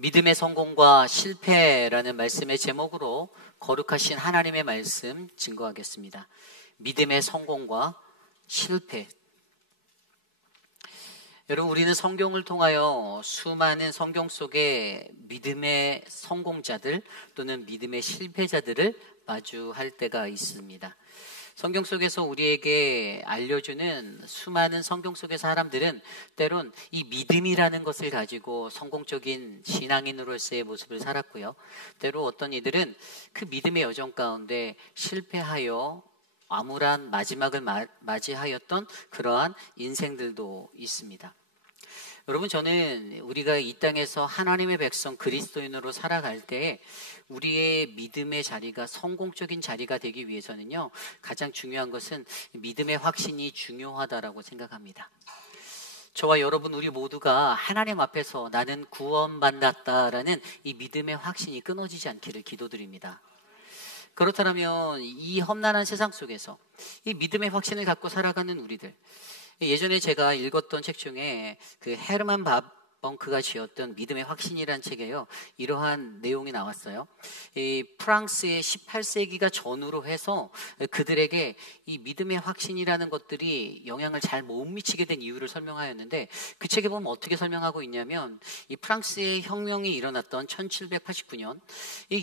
믿음의 성공과 실패라는 말씀의 제목으로 거룩하신 하나님의 말씀 증거하겠습니다. 믿음의 성공과 실패. 여러분, 우리는 성경을 통하여 수많은 성경 속의 믿음의 성공자들 또는 믿음의 실패자들을 마주할 때가 있습니다. 성경 속에서 우리에게 알려주는 수많은 성경 속의 사람들은 때론 이 믿음이라는 것을 가지고 성공적인 신앙인으로서의 모습을 살았고요. 때로 어떤 이들은 그 믿음의 여정 가운데 실패하여 암울한 마지막을 맞이하였던 그러한 인생들도 있습니다. 여러분, 저는 우리가 이 땅에서 하나님의 백성 그리스도인으로 살아갈 때 우리의 믿음의 자리가 성공적인 자리가 되기 위해서는요, 가장 중요한 것은 믿음의 확신이 중요하다라고 생각합니다. 저와 여러분 우리 모두가 하나님 앞에서 나는 구원받았다라는 이 믿음의 확신이 끊어지지 않기를 기도드립니다. 그렇다면 이 험난한 세상 속에서 이 믿음의 확신을 갖고 살아가는 우리들, 예전에 제가 읽었던 책 중에 그 헤르만 바벙크가 지었던 믿음의 확신이라는 책에요, 이러한 내용이 나왔어요. 이 프랑스의 18세기가 전후로 해서 그들에게 이 믿음의 확신이라는 것들이 영향을 잘 못 미치게 된 이유를 설명하였는데, 그 책에 보면 어떻게 설명하고 있냐면, 이 프랑스의 혁명이 일어났던 1789년,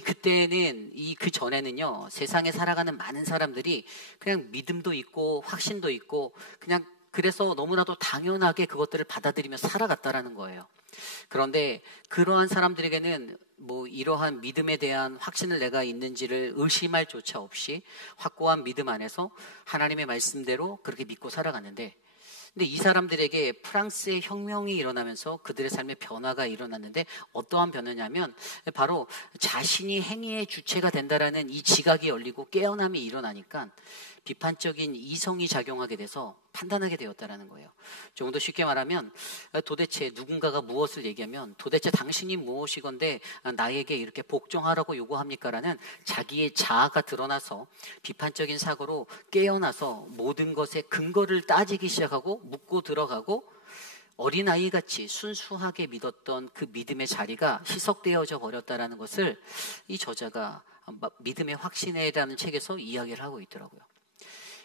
그때는 그 전에는요, 세상에 살아가는 많은 사람들이 그냥 믿음도 있고 확신도 있고 그냥 그래서 너무나도 당연하게 그것들을 받아들이며 살아갔다라는 거예요. 그런데 그러한 사람들에게는 이러한 믿음에 대한 확신을 내가 있는지를 의심할 조차 없이 확고한 믿음 안에서 하나님의 말씀대로 그렇게 믿고 살아갔는데, 근데 이 사람들에게 프랑스의 혁명이 일어나면서 그들의 삶의 변화가 일어났는데, 어떠한 변화냐면 바로 자신이 행위의 주체가 된다라는 이 지각이 열리고 깨어남이 일어나니까 비판적인 이성이 작용하게 돼서 판단하게 되었다라는 거예요. 조금 더 쉽게 말하면, 도대체 누군가가 무엇을 얘기하면 도대체 당신이 무엇이건데 나에게 이렇게 복종하라고 요구합니까? 라는 자기의 자아가 드러나서 비판적인 사고로 깨어나서 모든 것의 근거를 따지기 시작하고 묻고 들어가고, 어린아이같이 순수하게 믿었던 그 믿음의 자리가 희석되어져 버렸다라는 것을 이 저자가 믿음의 확신에라는 책에서 이야기를 하고 있더라고요.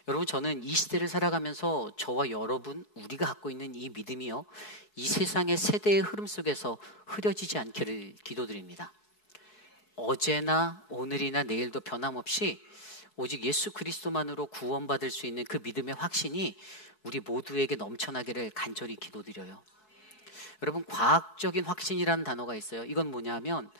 여러분, 저는 이 시대를 살아가면서 저와 여러분, 우리가 갖고 있는 이 믿음이요, 이 세상의 세대의 흐름 속에서 흐려지지 않기를 기도드립니다. 어제나 오늘이나 내일도 변함없이 오직 예수 그리스도만으로 구원받을 수 있는 그 믿음의 확신이 우리 모두에게 넘쳐나기를 간절히 기도드려요. 여러분, 과학적인 확신이라는 단어가 있어요. 이건 뭐냐면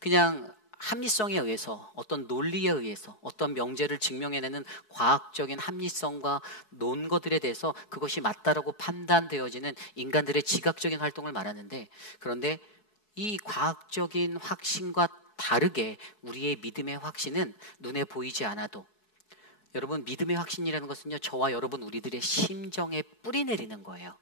그냥 합리성에 의해서, 어떤 논리에 의해서 어떤 명제를 증명해내는 과학적인 합리성과 논거들에 대해서 그것이 맞다라고 판단되어지는 인간들의 지각적인 활동을 말하는데, 그런데 이 과학적인 확신과 다르게 우리의 믿음의 확신은 눈에 보이지 않아도, 여러분, 믿음의 확신이라는 것은요, 저와 여러분 우리들의 심정에 뿌리 내리는 거예요.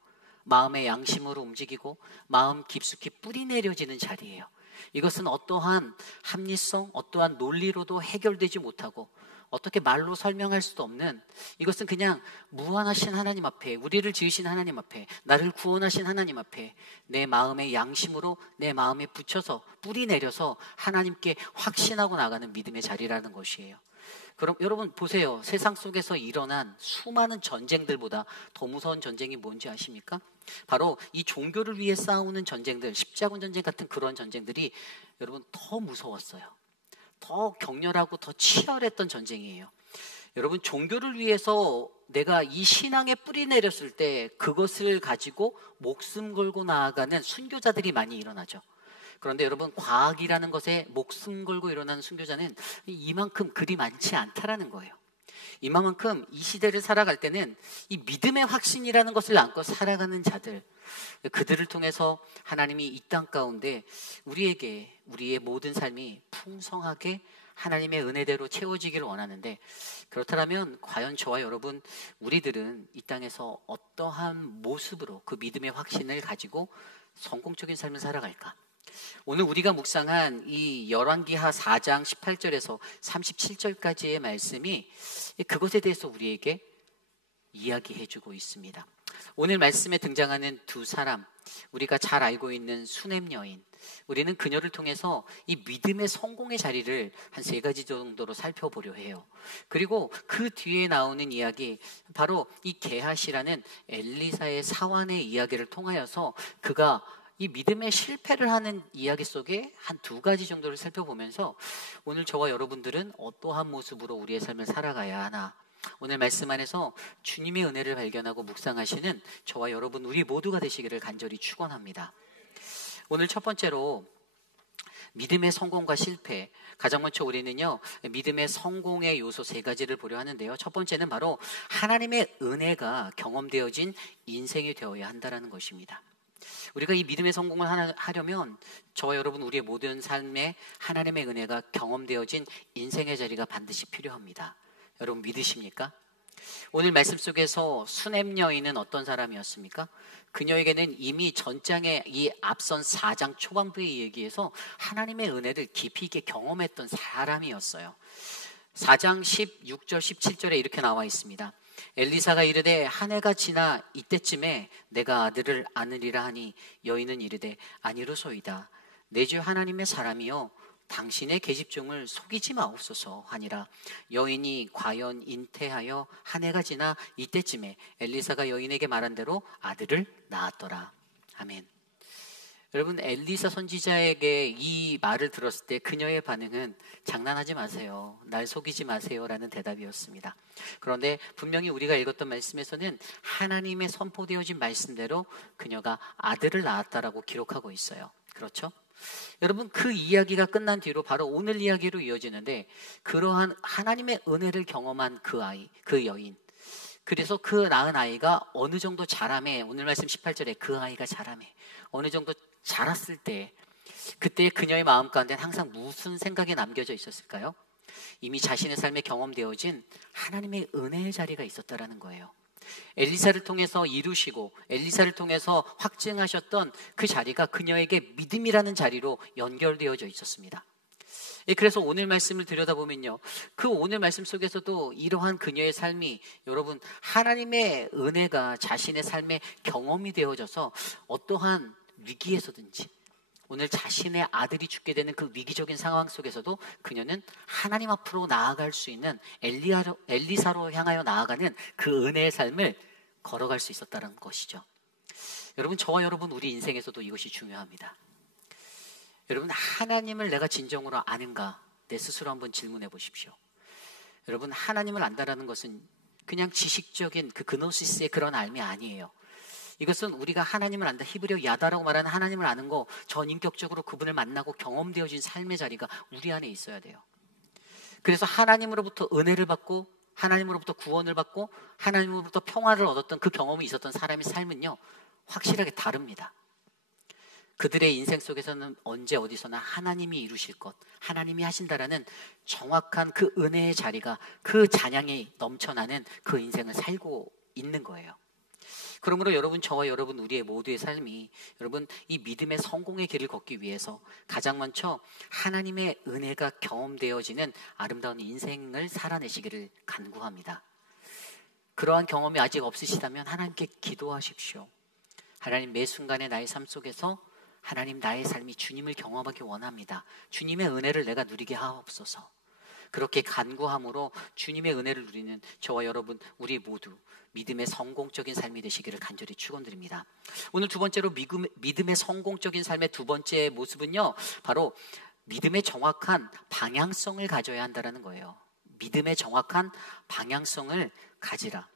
마음의 양심으로 움직이고 마음 깊숙이 뿌리 내려지는 자리예요. 이것은 어떠한 합리성, 어떠한 논리로도 해결되지 못하고 어떻게 말로 설명할 수도 없는, 이것은 그냥 무한하신 하나님 앞에, 우리를 지으신 하나님 앞에, 나를 구원하신 하나님 앞에 내 마음의 양심으로 내 마음에 붙여서 뿌리 내려서 하나님께 확신하고 나가는 믿음의 자리라는 것이에요. 그럼 여러분 보세요. 세상 속에서 일어난 수많은 전쟁들보다 더 무서운 전쟁이 뭔지 아십니까? 바로 이 종교를 위해 싸우는 전쟁들, 십자군 전쟁 같은 그런 전쟁들이 여러분 더 무서웠어요. 더 격렬하고 더 치열했던 전쟁이에요. 여러분, 종교를 위해서 내가 이 신앙에 뿌리 내렸을 때 그것을 가지고 목숨 걸고 나아가는 순교자들이 많이 일어나죠. 그런데 여러분, 과학이라는 것에 목숨 걸고 일어나는 순교자는 이만큼 그리 많지 않다라는 거예요. 이만큼 이 시대를 살아갈 때는 이 믿음의 확신이라는 것을 안고 살아가는 자들, 그들을 통해서 하나님이 이 땅 가운데 우리에게 우리의 모든 삶이 풍성하게 하나님의 은혜대로 채워지기를 원하는데, 그렇다면 과연 저와 여러분 우리들은 이 땅에서 어떠한 모습으로 그 믿음의 확신을 가지고 성공적인 삶을 살아갈까? 오늘 우리가 묵상한 이 열왕기하 4장 18절에서 37절까지의 말씀이 그것에 대해서 우리에게 이야기해주고 있습니다. 오늘 말씀에 등장하는 두 사람, 우리가 잘 알고 있는 수넴 여인, 우리는 그녀를 통해서 이 믿음의 성공의 자리를 한 세 가지 정도로 살펴보려 해요. 그리고 그 뒤에 나오는 이야기, 바로 이 게하시라는 엘리사의 사환의 이야기를 통하여서 그가 이 믿음의 실패를 하는 이야기 속에 한 두 가지 정도를 살펴보면서 오늘 저와 여러분들은 어떠한 모습으로 우리의 삶을 살아가야 하나, 오늘 말씀 안에서 주님의 은혜를 발견하고 묵상하시는 저와 여러분 우리 모두가 되시기를 간절히 축원합니다. 오늘 첫 번째로 믿음의 성공과 실패, 가장 먼저 우리는요 믿음의 성공의 요소 세 가지를 보려 하는데요, 첫 번째는 바로 하나님의 은혜가 경험되어진 인생이 되어야 한다는 것입니다. 우리가 이 믿음의 성공을 하려면 저와 여러분 우리의 모든 삶에 하나님의 은혜가 경험되어진 인생의 자리가 반드시 필요합니다. 여러분 믿으십니까? 오늘 말씀 속에서 수넴 여인은 어떤 사람이었습니까? 그녀에게는 이미 전장의 이 앞선 4장 초반부의 얘기에서 하나님의 은혜를 깊이 있게 경험했던 사람이었어요. 4장 16절 17절에 이렇게 나와 있습니다. 엘리사가 이르되 한 해가 지나 이때쯤에 내가 아들을 안으리라 하니 여인은 이르되 아니로소이다. 내 주 하나님의 사람이여 당신의 계집종을 속이지 마옵소서 하니라. 여인이 과연 잉태하여 한 해가 지나 이때쯤에 엘리사가 여인에게 말한 대로 아들을 낳았더라. 아멘. 여러분, 엘리사 선지자에게 이 말을 들었을 때 그녀의 반응은 장난하지 마세요, 날 속이지 마세요 라는 대답이었습니다. 그런데 분명히 우리가 읽었던 말씀에서는 하나님의 선포되어진 말씀대로 그녀가 아들을 낳았다라고 기록하고 있어요. 그렇죠? 여러분, 그 이야기가 끝난 뒤로 바로 오늘 이야기로 이어지는데, 그러한 하나님의 은혜를 경험한 그 아이, 그 여인, 그래서 그 낳은 아이가 어느 정도 자라매, 오늘 말씀 18절에 그 아이가 자라매 어느 정도 자랐을 때, 그때 그녀의 마음 가운데는 항상 무슨 생각이 남겨져 있었을까요? 이미 자신의 삶에 경험되어진 하나님의 은혜의 자리가 있었다라는 거예요. 엘리사를 통해서 이루시고 엘리사를 통해서 확증하셨던 그 자리가 그녀에게 믿음이라는 자리로 연결되어져 있었습니다. 그래서 오늘 말씀을 들여다보면요, 그 오늘 말씀 속에서도 이러한 그녀의 삶이, 여러분, 하나님의 은혜가 자신의 삶에 경험이 되어져서 어떠한 위기에서든지, 오늘 자신의 아들이 죽게 되는 그 위기적인 상황 속에서도 그녀는 하나님 앞으로 나아갈 수 있는 엘리사로 향하여 나아가는 그 은혜의 삶을 걸어갈 수 있었다는 것이죠. 여러분, 저와 여러분 우리 인생에서도 이것이 중요합니다. 여러분, 하나님을 내가 진정으로 아는가, 내 스스로 한번 질문해 보십시오. 여러분, 하나님을 안다라는 것은 그냥 지식적인 그 그노시스의 그런 알미 아니에요. 이것은 우리가 하나님을 안다, 히브리어 야다라고 말하는 하나님을 아는 거, 전인격적으로 그분을 만나고 경험되어진 삶의 자리가 우리 안에 있어야 돼요. 그래서 하나님으로부터 은혜를 받고 하나님으로부터 구원을 받고 하나님으로부터 평화를 얻었던 그 경험이 있었던 사람의 삶은요, 확실하게 다릅니다. 그들의 인생 속에서는 언제 어디서나 하나님이 이루실 것, 하나님이 하신다라는 정확한 그 은혜의 자리가, 그 찬양이 넘쳐나는 그 인생을 살고 있는 거예요. 그러므로 여러분, 저와 여러분 우리의 모두의 삶이, 여러분, 이 믿음의 성공의 길을 걷기 위해서 가장 먼저 하나님의 은혜가 경험되어지는 아름다운 인생을 살아내시기를 간구합니다. 그러한 경험이 아직 없으시다면 하나님께 기도하십시오. 하나님, 매 순간의 나의 삶 속에서 하나님, 나의 삶이 주님을 경험하기 원합니다. 주님의 은혜를 내가 누리게 하옵소서. 그렇게 간구함으로 주님의 은혜를 누리는 저와 여러분 우리 모두 믿음의 성공적인 삶이 되시기를 간절히 축원드립니다. 오늘 두 번째로 믿음의 성공적인 삶의 두 번째 모습은요, 바로 믿음의 정확한 방향성을 가져야 한다는 거예요. 믿음의 정확한 방향성을 가지라.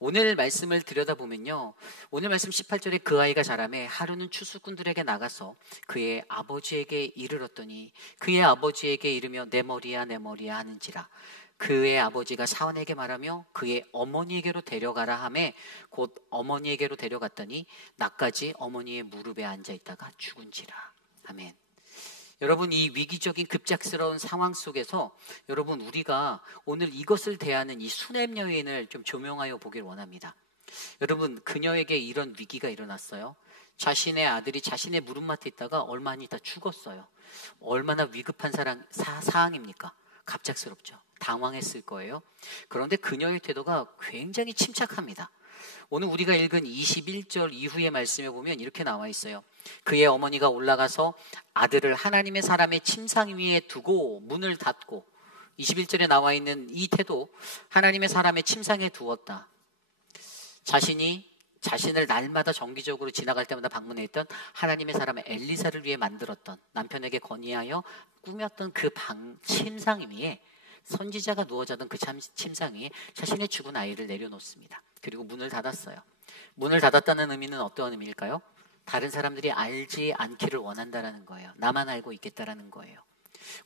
오늘 말씀을 들여다보면요, 오늘 말씀 18절에 그 아이가 자라매 하루는 추수꾼들에게 나가서 그의 아버지에게 이르렀더니 그의 아버지에게 이르며 내 머리야 내 머리야 하는지라. 그의 아버지가 사원에게 말하며 그의 어머니에게로 데려가라 하매 곧 어머니에게로 데려갔더니 낮까지 어머니의 무릎에 앉아있다가 죽은지라. 아멘. 여러분, 이 위기적인 급작스러운 상황 속에서 여러분, 우리가 오늘 이것을 대하는 이 수넴 여인을 좀 조명하여 보길 원합니다. 여러분, 그녀에게 이런 위기가 일어났어요. 자신의 아들이 자신의 무릎맡에 있다가 얼마 안 있다 죽었어요. 얼마나 위급한 사항입니까? 갑작스럽죠. 당황했을 거예요. 그런데 그녀의 태도가 굉장히 침착합니다. 오늘 우리가 읽은 21절 이후의 말씀에 보면 이렇게 나와 있어요. 그의 어머니가 올라가서 아들을 하나님의 사람의 침상 위에 두고 문을 닫고, 21절에 나와 있는 이 태도, 하나님의 사람의 침상에 두었다. 자신을 날마다 정기적으로 지나갈 때마다 방문했던 하나님의 사람의 엘리사를 위해 만들었던, 남편에게 건의하여 꾸몄던 그 침상 위에, 선지자가 누워 자던 그 침상 위에 자신의 죽은 아이를 내려놓습니다. 그리고 문을 닫았어요. 문을 닫았다는 의미는 어떤 의미일까요? 다른 사람들이 알지 않기를 원한다라는 거예요. 나만 알고 있겠다라는 거예요.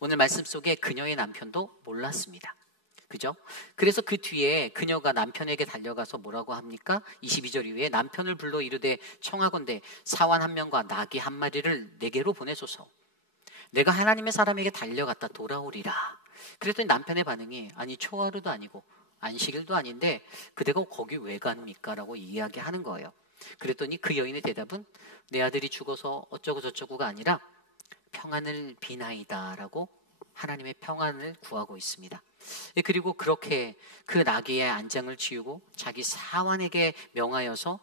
오늘 말씀 속에 그녀의 남편도 몰랐습니다. 그죠? 그래서 그 뒤에 그녀가 남편에게 달려가서 뭐라고 합니까? 22절 이후에 남편을 불러 이르되 청하건대 사환 한 명과 나귀 한 마리를 내게로 보내소서. 내가 하나님의 사람에게 달려갔다 돌아오리라. 그랬더니 남편의 반응이, 아니 초하루도 아니고 안식일도 아닌데 그대가 거기 왜 갑니까? 라고 이야기하는 거예요. 그랬더니 그 여인의 대답은 내 아들이 죽어서 어쩌고 저쩌고가 아니라 평안을 비나이다 라고 하나님의 평안을 구하고 있습니다. 그리고 그렇게 그 나귀의 안장을 지우고 자기 사환에게 명하여서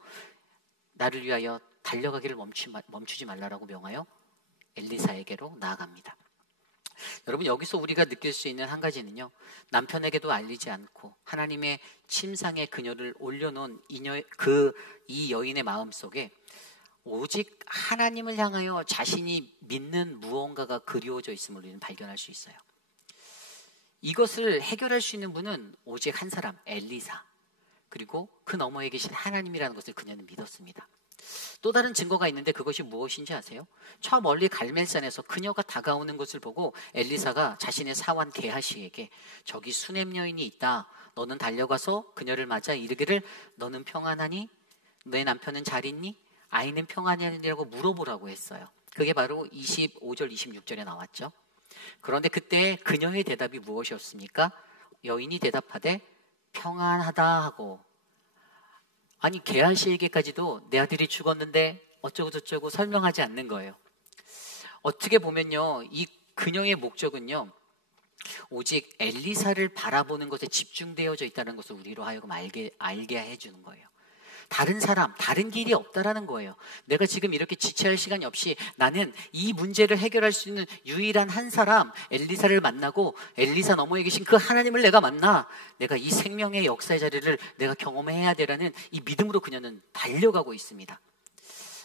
나를 위하여 달려가기를 멈추지 말라라고 명하여 엘리사에게로 나아갑니다. 여러분, 여기서 우리가 느낄 수 있는 한 가지는요, 남편에게도 알리지 않고 하나님의 침상에 그녀를 올려놓은 이 여인의 마음 속에 오직 하나님을 향하여 자신이 믿는 무언가가 그리워져 있음을 우리는 발견할 수 있어요. 이것을 해결할 수 있는 분은 오직 한 사람, 엘리사, 그리고 그 너머에 계신 하나님이라는 것을 그녀는 믿었습니다. 또 다른 증거가 있는데 그것이 무엇인지 아세요? 저 멀리 갈멜산에서 그녀가 다가오는 것을 보고 엘리사가 자신의 사환 게하시에게 저기 수넴 여인이 있다. 너는 달려가서 그녀를 맞아 이르기를 너는 평안하니? 내 남편은 잘 있니? 아이는 평안하니라고 물어보라고 했어요. 그게 바로 25절 26절에 나왔죠. 그런데 그때 그녀의 대답이 무엇이었습니까? 여인이 대답하되 평안하다 하고, 아니 게하시에게까지도 내 아들이 죽었는데 어쩌고 저쩌고 설명하지 않는 거예요. 어떻게 보면요, 이 그녀의 목적은요, 오직 엘리사를 바라보는 것에 집중되어져 있다는 것을 우리로 하여금 알게 해주는 거예요. 다른 사람, 다른 길이 없다라는 거예요. 내가 지금 이렇게 지체할 시간이 없이 나는 이 문제를 해결할 수 있는 유일한 한 사람, 엘리사를 만나고 엘리사 너머에 계신 그 하나님을 내가 만나 내가 이 생명의 역사의 자리를 내가 경험해야 되라는 이 믿음으로 그녀는 달려가고 있습니다.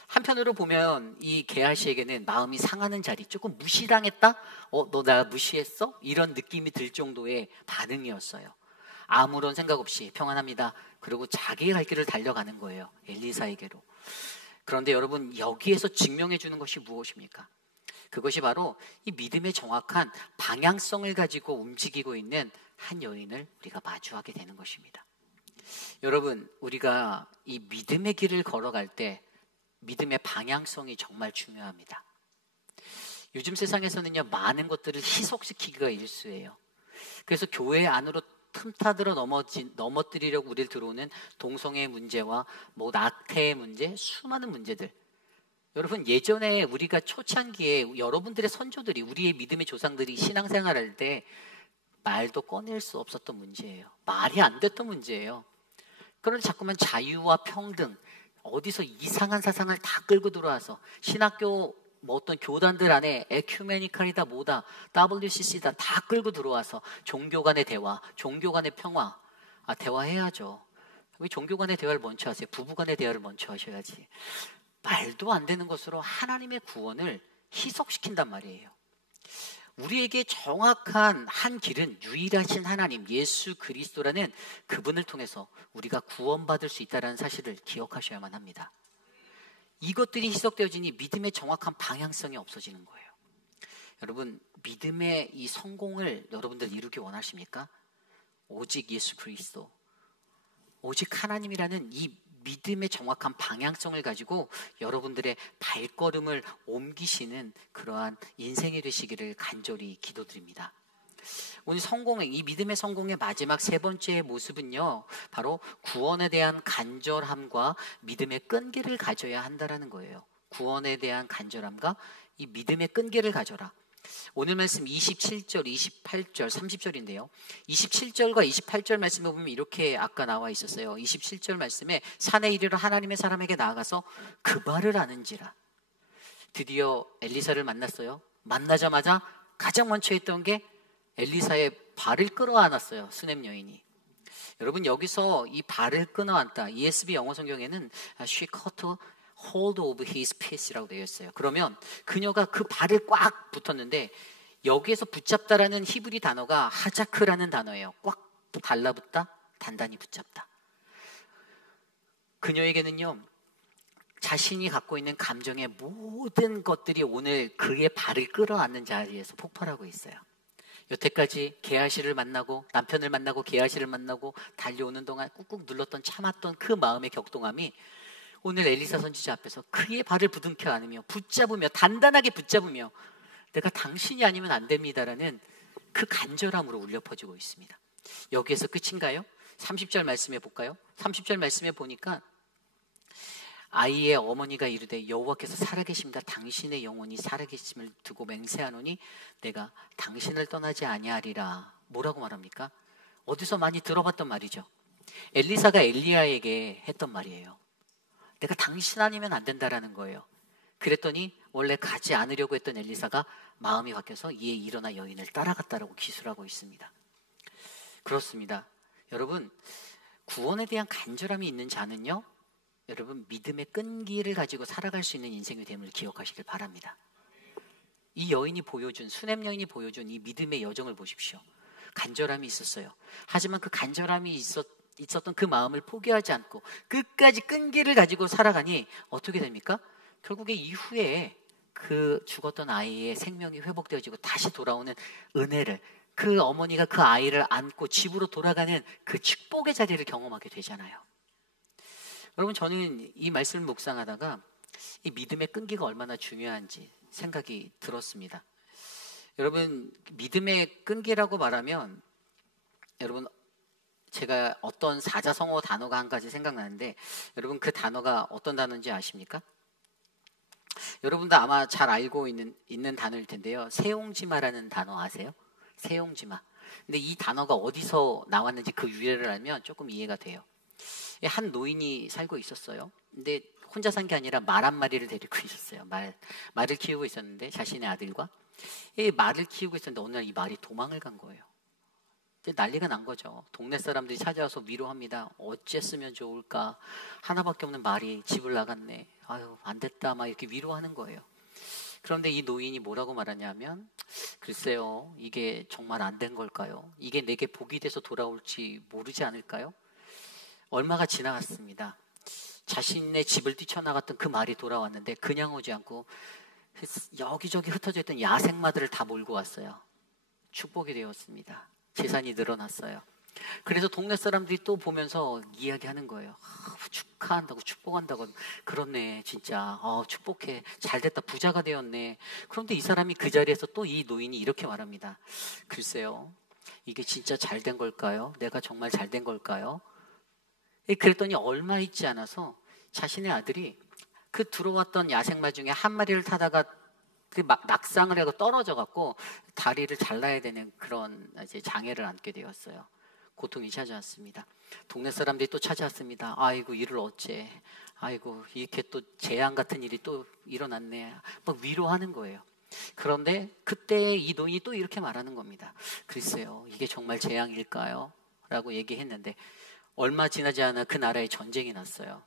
한편으로 보면 이 게하시에게는 마음이 상하는 자리, 조금 무시당했다? 너 나 무시했어? 이런 느낌이 들 정도의 반응이었어요. 아무런 생각 없이 평안합니다. 그리고 자기의 갈 길을 달려가는 거예요. 엘리사에게로. 그런데 여러분, 여기에서 증명해 주는 것이 무엇입니까? 그것이 바로 이 믿음의 정확한 방향성을 가지고 움직이고 있는 한 여인을 우리가 마주하게 되는 것입니다. 여러분, 우리가 이 믿음의 길을 걸어갈 때 믿음의 방향성이 정말 중요합니다. 요즘 세상에서는요, 많은 것들을 희석시키기가 일쑤예요. 그래서 교회 안으로 틈타들어 넘어뜨리려고 우리를 들어오는 동성애 문제와 낙태의 문제, 수많은 문제들. 여러분, 예전에 우리가 초창기에 여러분들의 선조들이, 우리의 믿음의 조상들이 신앙생활할 때 말도 꺼낼 수 없었던 문제예요. 말이 안 됐던 문제예요. 그런데 자꾸만 자유와 평등, 어디서 이상한 사상을 다 끌고 들어와서 신학교 어떤 교단들 안에 에큐메니칼이다 뭐다 WCC다 다 끌고 들어와서 종교 간의 대화, 종교 간의 평화. 대화해야죠. 왜 종교 간의 대화를 먼저 하세요? 부부 간의 대화를 먼저 하셔야지. 말도 안 되는 것으로 하나님의 구원을 희석시킨단 말이에요. 우리에게 정확한 한 길은 유일하신 하나님 예수 그리스도라는 그분을 통해서 우리가 구원받을 수 있다는 사실을 기억하셔야만 합니다. 이것들이 희석되어지니 믿음의 정확한 방향성이 없어지는 거예요. 여러분, 믿음의 이 성공을 여러분들 이루기 원하십니까? 오직 예수 그리스도, 오직 하나님이라는 이 믿음의 정확한 방향성을 가지고 여러분들의 발걸음을 옮기시는 그러한 인생이 되시기를 간절히 기도드립니다. 오늘 이 믿음의 성공의 마지막 세 번째 모습은요, 바로 구원에 대한 간절함과 믿음의 끈기를 가져야 한다라는 거예요. 구원에 대한 간절함과 이 믿음의 끈기를 가져라. 오늘 말씀 27절, 28절, 30절인데요. 27절과 28절 말씀을 보면 이렇게 아까 나와 있었어요. 27절 말씀에 산에 이르러 하나님의 사람에게 나아가서 그 발을 아는지라. 드디어 엘리사를 만났어요. 만나자마자 가장 먼저 했던 게 엘리사의 발을 끌어안았어요. 수넴 여인이. 여러분, 여기서 이 발을 끊어안다, ESV 영어 성경에는 she caught hold of his piece라고 되어 있어요. 그러면 그녀가 그 발을 꽉 붙었는데, 여기에서 붙잡다라는 히브리 단어가 하자크라는 단어예요. 꽉 달라붙다, 단단히 붙잡다. 그녀에게는요, 자신이 갖고 있는 감정의 모든 것들이 오늘 그의 발을 끌어안는 자리에서 폭발하고 있어요. 여태까지 게하시를 만나고 남편을 만나고 게하시를 만나고 달려오는 동안 꾹꾹 눌렀던 참았던 그 마음의 격동함이 오늘 엘리사 선지자 앞에서 그의 발을 부둥켜 안으며 붙잡으며 단단하게 붙잡으며 내가 당신이 아니면 안 됩니다라는 그 간절함으로 울려 퍼지고 있습니다. 여기에서 끝인가요? 30절 말씀에 볼까요? 30절 말씀에 보니까 아이의 어머니가 이르되 여호와께서 살아계십니다. 당신의 영혼이 살아계심을 두고 맹세하노니 내가 당신을 떠나지 아니하리라. 뭐라고 말합니까? 어디서 많이 들어봤던 말이죠. 엘리사가 엘리야에게 했던 말이에요. 내가 당신 아니면 안 된다라는 거예요. 그랬더니 원래 가지 않으려고 했던 엘리사가 마음이 바뀌어서 이에 일어나 여인을 따라갔다라고 기술하고 있습니다. 그렇습니다. 여러분, 구원에 대한 간절함이 있는 자는요, 여러분, 믿음의 끈기를 가지고 살아갈 수 있는 인생이 됨을 기억하시길 바랍니다. 이 여인이 보여준, 수넴 여인이 보여준 이 믿음의 여정을 보십시오. 간절함이 있었어요. 하지만 그 간절함이 있었던 그 마음을 포기하지 않고 끝까지 끈기를 가지고 살아가니 어떻게 됩니까? 결국에 이후에 그 죽었던 아이의 생명이 회복되어지고 다시 돌아오는 은혜를, 그 어머니가 그 아이를 안고 집으로 돌아가는 그 축복의 자리를 경험하게 되잖아요. 여러분, 저는 이 말씀을 묵상하다가 이 믿음의 끈기가 얼마나 중요한지 생각이 들었습니다. 여러분, 믿음의 끈기라고 말하면, 여러분, 제가 어떤 사자성어 단어가 한 가지 생각나는데, 여러분 그 단어가 어떤 단어인지 아십니까? 여러분도 아마 잘 알고 있는 단어일 텐데요. 세옹지마라는 단어 아세요? 세옹지마. 근데 이 단어가 어디서 나왔는지 그 유래를 알면 조금 이해가 돼요. 한 노인이 살고 있었어요. 근데 혼자 산 게 아니라 말 한 마리를 데리고 있었어요. 말을 키우고 있었는데, 자신의 아들과 이 말을 키우고 있었는데 어느 날 이 말이 도망을 간 거예요. 이제 난리가 난 거죠. 동네 사람들이 찾아와서 위로합니다. 어쨌으면 좋을까? 하나밖에 없는 말이 집을 나갔네. 아유, 안 됐다. 막 이렇게 위로하는 거예요. 그런데 이 노인이 뭐라고 말하냐면, 글쎄요, 이게 정말 안 된 걸까요? 이게 내게 복이 돼서 돌아올지 모르지 않을까요? 얼마가 지나갔습니다. 자신의 집을 뛰쳐나갔던 그 말이 돌아왔는데 그냥 오지 않고 여기저기 흩어져 있던 야생마들을 다 몰고 왔어요. 축복이 되었습니다. 재산이 늘어났어요. 그래서 동네 사람들이 또 보면서 이야기하는 거예요. 축하한다고, 축복한다고. 그렇네, 진짜. 축복해. 잘됐다. 부자가 되었네. 그런데 이 사람이 그 자리에서 또 이 노인이 이렇게 말합니다. 글쎄요, 이게 진짜 잘된 걸까요? 내가 정말 잘된 걸까요? 그랬더니 얼마 있지 않아서 자신의 아들이 그 들어왔던 야생마 중에 한 마리를 타다가 그 낙상을 하고 떨어져 갖고 다리를 잘라야 되는 그런 이제 장애를 안게 되었어요. 고통이 찾아왔습니다. 동네 사람들이 또 찾아왔습니다. 아이고, 이를 어째. 아이고, 이렇게 또 재앙 같은 일이 또 일어났네. 막 위로하는 거예요. 그런데 그때 이 노인이 또 이렇게 말하는 겁니다. 글쎄요, 이게 정말 재앙일까요? 라고 얘기했는데 얼마 지나지 않아 그 나라에 전쟁이 났어요.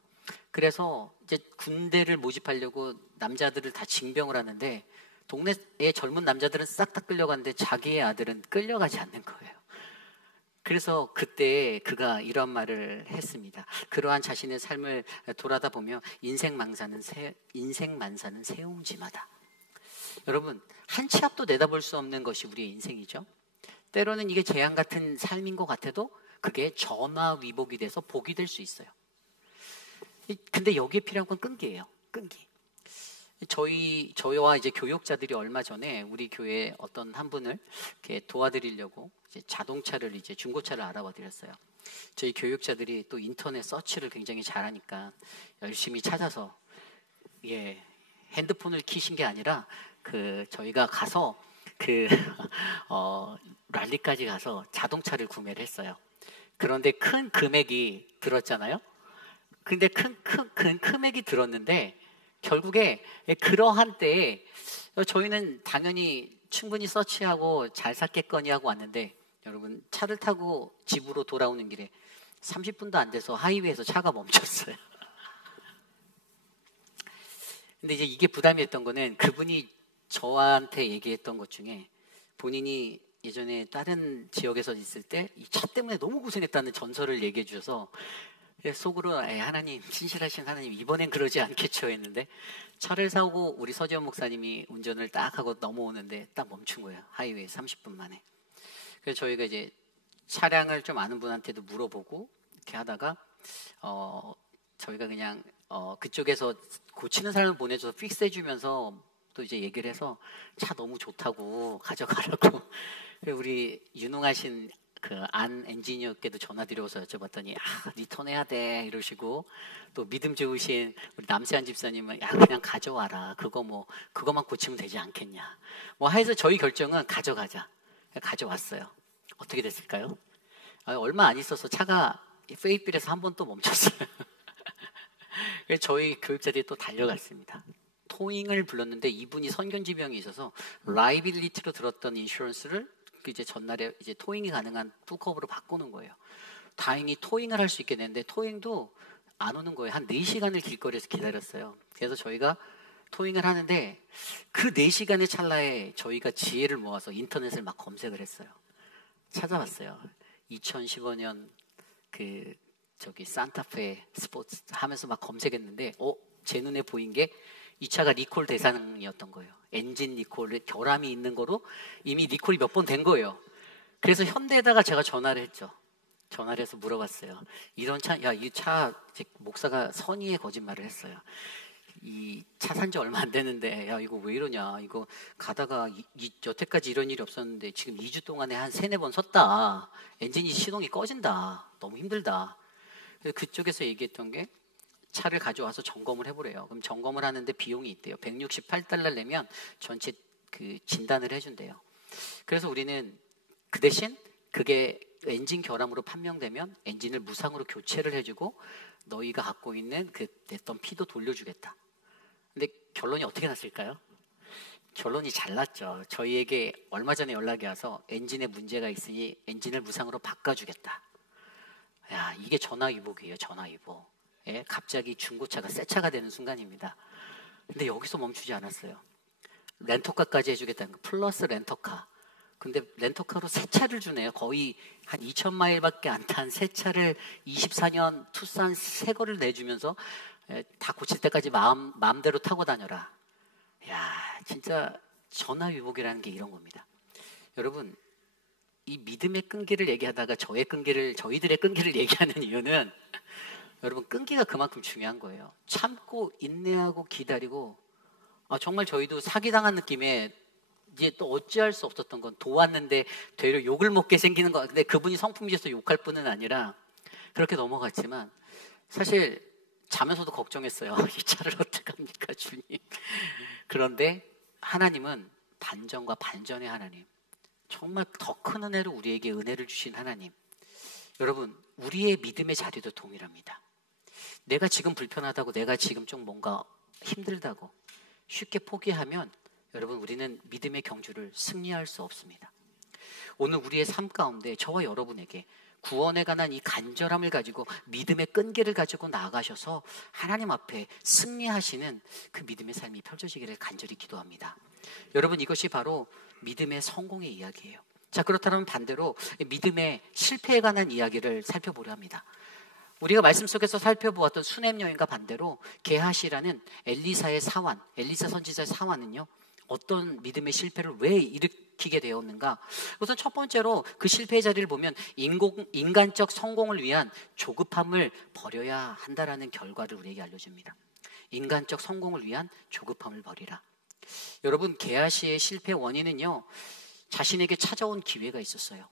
그래서 이제 군대를 모집하려고 남자들을 다 징병을 하는데 동네의 젊은 남자들은 싹 다 끌려갔는데 자기의 아들은 끌려가지 않는 거예요. 그래서 그때 그가 이런 말을 했습니다. 그러한 자신의 삶을 돌아다 보며 인생만사는 세옹지마다. 여러분, 한 치 앞도 내다볼 수 없는 것이 우리의 인생이죠. 때로는 이게 재앙 같은 삶인 것 같아도 그게 전화위복이 돼서 복이 될 수 있어요. 근데 여기에 필요한 건 끈기예요. 끈기. 저희와 이제 교육자들이 얼마 전에 우리 교회 어떤 한 분을 이렇게 도와드리려고 이제 자동차를 이제 중고차를 알아봐 드렸어요. 저희 교육자들이 또 인터넷 서치를 굉장히 잘하니까 열심히 찾아서, 핸드폰을 키신 게 아니라 저희가 가서 그 랄리까지 가서 자동차를 구매를 했어요. 그런데 큰 금액이 들었잖아요. 근데 큰 금액이 들었는데 결국에 그러한 때에 저희는 당연히 충분히 서치하고 잘 샀겠거니 하고 왔는데, 여러분 차를 타고 집으로 돌아오는 길에 30분도 안 돼서 하이웨이에서 차가 멈췄어요. 근데 이제 이게 부담이 됐던 거는, 그분이 저한테 얘기했던 것 중에 본인이 예전에 다른 지역에서 있을 때 이 차 때문에 너무 고생했다는 전설을 얘기해 주셔서 속으로 하나님, 신실하신 하나님, 이번엔 그러지 않겠죠 했는데, 차를 사고 우리 서지현 목사님이 운전을 딱 하고 넘어오는데 딱 멈춘 거예요. 하이웨이 30분 만에. 그래서 저희가 이제 차량을 좀 아는 분한테도 물어보고 이렇게 하다가 저희가 그냥 그쪽에서 고치는 사람을 보내줘서 픽스해 주면서 또 이제 얘기를 해서 차 너무 좋다고 가져가라고 우리 유능하신 그 안 엔지니어께도 전화드려서 여쭤봤더니 리턴해야 돼 이러시고, 또 믿음 좋으신 우리 남세한 집사님은 그냥 가져와라, 그거만 고치면 되지 않겠냐 뭐 해서 저희 결정은 가져가자. 가져왔어요. 어떻게 됐을까요? 얼마 안 있어서 차가 페이필에서 한 번 또 멈췄어요. 그래서 저희 교육자들이 또 달려갔습니다. 토잉을 불렀는데 이분이 선견지병이 있어서 라이빌리티로 들었던 인슈런스를 이제 전날에 이제 토잉이 가능한 풀커버로 바꾸는 거예요. 다행히 토잉을 할 수 있게 됐는데 토잉도 안 오는 거예요. 한 4시간을 길거리에서 기다렸어요. 그래서 저희가 토잉을 하는데 그 4시간의 찰나에 저희가 지혜를 모아서 인터넷을 막 검색을 했어요. 찾아봤어요. 2015년 산타페 스포츠 하면서 막 검색했는데 제 눈에 보인 게 이 차가 리콜 대상이었던 거예요. 엔진 리콜에 결함이 있는 거로 이미 리콜이 몇 번 된 거예요. 그래서 현대에다가 제가 전화를 했죠. 전화를 해서 물어봤어요. 이런 차, 이 차 목사가 선의의 거짓말을 했어요. 이 차 산 지 얼마 안 됐는데 이거 왜 이러냐, 이거 가다가 여태까지 이런 일이 없었는데 지금 2주 동안에 한 3-4번 섰다, 엔진이 시동이 꺼진다, 너무 힘들다. 그래서 그쪽에서 얘기했던 게 차를 가져와서 점검을 해보래요. 그럼 점검을 하는데 비용이 있대요. $168 내면 전체 그 진단을 해준대요. 그래서 우리는 그 대신 그게 엔진 결함으로 판명되면 엔진을 무상으로 교체를 해주고 너희가 갖고 있는 그 냈던 피도 돌려주겠다. 근데 결론이 어떻게 났을까요? 결론이 잘 났죠. 저희에게 얼마 전에 연락이 와서 엔진에 문제가 있으니 엔진을 무상으로 바꿔주겠다. 이게 전화위복이에요. 전화위복. 갑자기 중고차가 새 차가 되는 순간입니다. 근데 여기서 멈추지 않았어요. 렌터카까지 해주겠다는 거, 플러스 렌터카. 근데 렌터카로 새 차를 주네요. 거의 한 2,000마일밖에 안 탄 새 차를 24년 투싼 새 거를 내주면서 다 고칠 때까지 마음대로 타고 다녀라. 진짜 전화위복이라는 게 이런 겁니다. 여러분, 이 믿음의 끈기를 얘기하다가 저희들의 끈기를 얘기하는 이유는 여러분, 끈기가 그만큼 중요한 거예요. 참고 인내하고 기다리고, 정말 저희도 사기당한 느낌에 이제 또 어찌할 수 없었던 건, 도왔는데 되려 욕을 먹게 생기는 거. 근데 그분이 성품이셔서 욕할 뿐은 아니라 그렇게 넘어갔지만, 사실 자면서도 걱정했어요. 이 차를 어떡합니까 주님. 그런데 하나님은 반전과 반전의 하나님, 정말 더 큰 은혜로 우리에게 은혜를 주신 하나님. 여러분, 우리의 믿음의 자리도 동일합니다. 내가 지금 불편하다고, 내가 지금 좀 뭔가 힘들다고 쉽게 포기하면 여러분, 우리는 믿음의 경주를 승리할 수 없습니다. 오늘 우리의 삶 가운데 저와 여러분에게 구원에 관한 이 간절함을 가지고 믿음의 끈기를 가지고 나아가셔서 하나님 앞에 승리하시는 그 믿음의 삶이 펼쳐지기를 간절히 기도합니다. 여러분, 이것이 바로 믿음의 성공의 이야기예요. 자, 그렇다면 반대로 믿음의 실패에 관한 이야기를 살펴보려 합니다. 우리가 말씀 속에서 살펴보았던 수넴 여인과 반대로 게하시라는 엘리사의 사환, 엘리사 선지자의 사환은요, 어떤 믿음의 실패를 왜 일으키게 되었는가? 우선 첫 번째로 그 실패의 자리를 보면 인간적 성공을 위한 조급함을 버려야 한다라는 결과를 우리에게 알려줍니다. 인간적 성공을 위한 조급함을 버리라. 여러분, 게하시의 실패 원인은요, 자신에게 찾아온 기회가 있었어요.